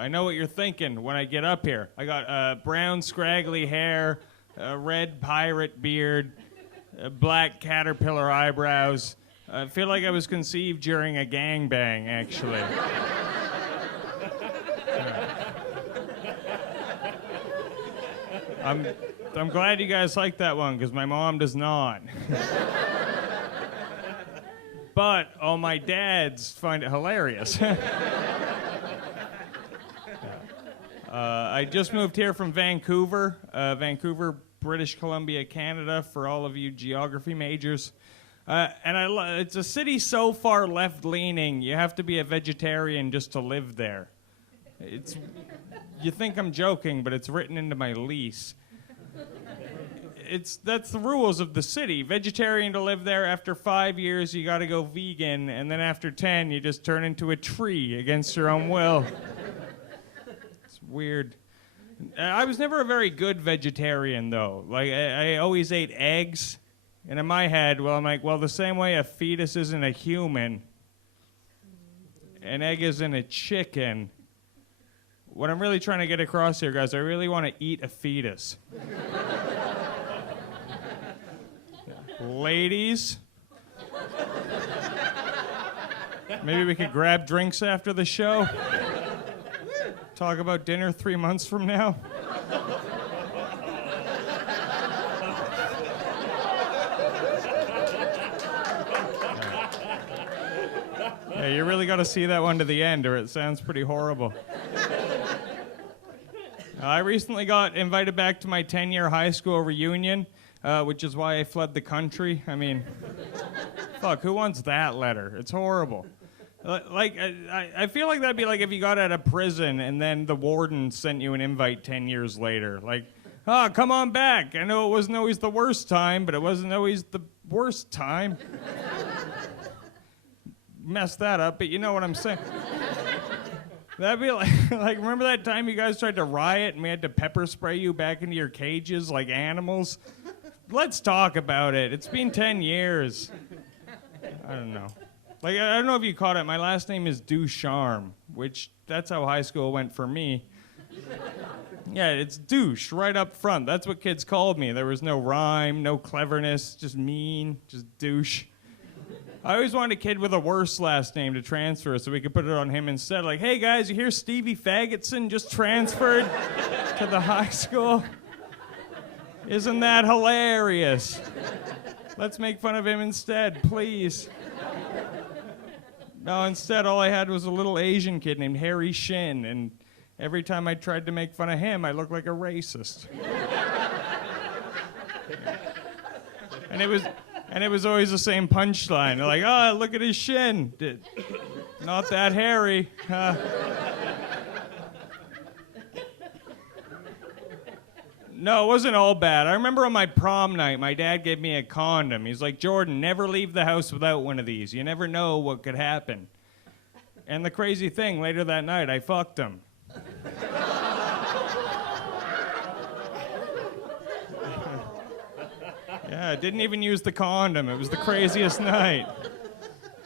I know what you're thinking when I get up here. I got brown, scraggly hair, a red pirate beard, black caterpillar eyebrows. I feel like I was conceived during a gangbang, actually. I'm glad you guys like that one, because my mom does not. But all my dads find it hilarious. I just moved here from Vancouver, British Columbia, Canada, for all of you geography majors. It's a city so far left-leaning, you have to be a vegetarian just to live there. You think I'm joking, but it's written into my lease. That's the rules of the city. Vegetarian to live there. After 5 years, you gotta go vegan, and then after 10, you just turn into a tree against your own will. It's weird. I was never a very good vegetarian, though. Like, I always ate eggs, and in my head, I'm like, the same way a fetus isn't a human, an egg isn't a chicken. What I'm really trying to get across here, guys, I really want to eat a fetus. Ladies, maybe we could grab drinks after the show. Talk about dinner 3 months from now. Yeah, you really got to see that one to the end, or it sounds pretty horrible. I recently got invited back to my 10-year high school reunion, which is why I fled the country. I mean, fuck, who wants that letter? It's horrible. Like, I feel like that'd be like if you got out of prison and then the warden sent you an invite 10 years later. Like, come on back. I know it wasn't always the worst time, but it wasn't always the worst time. Messed that up, but you know what I'm saying. That'd be like, remember that time you guys tried to riot and we had to pepper spray you back into your cages like animals? Let's talk about it. It's been 10 years. I don't know. Like, I don't know if you caught it. My last name is Ducharme, which that's how high school went for me. Yeah, it's douche right up front. That's what kids called me. There was no rhyme, no cleverness, just mean, just douche. I always wanted a kid with a worse last name to transfer so we could put it on him instead. Like, hey guys, you hear Stevie Faggotson just transferred to the high school? Isn't that hilarious? Let's make fun of him instead, please. No, instead all I had was a little Asian kid named Harry Shin, and every time I tried to make fun of him, I looked like a racist. And it was always the same punchline. They're like, oh, look at his shin. Not that hairy. No, it wasn't all bad. I remember on my prom night, my dad gave me a condom. He's like, Jordan, never leave the house without one of these. You never know what could happen. And the crazy thing, later that night, I fucked him. Yeah, I didn't even use the condom. It was the craziest night.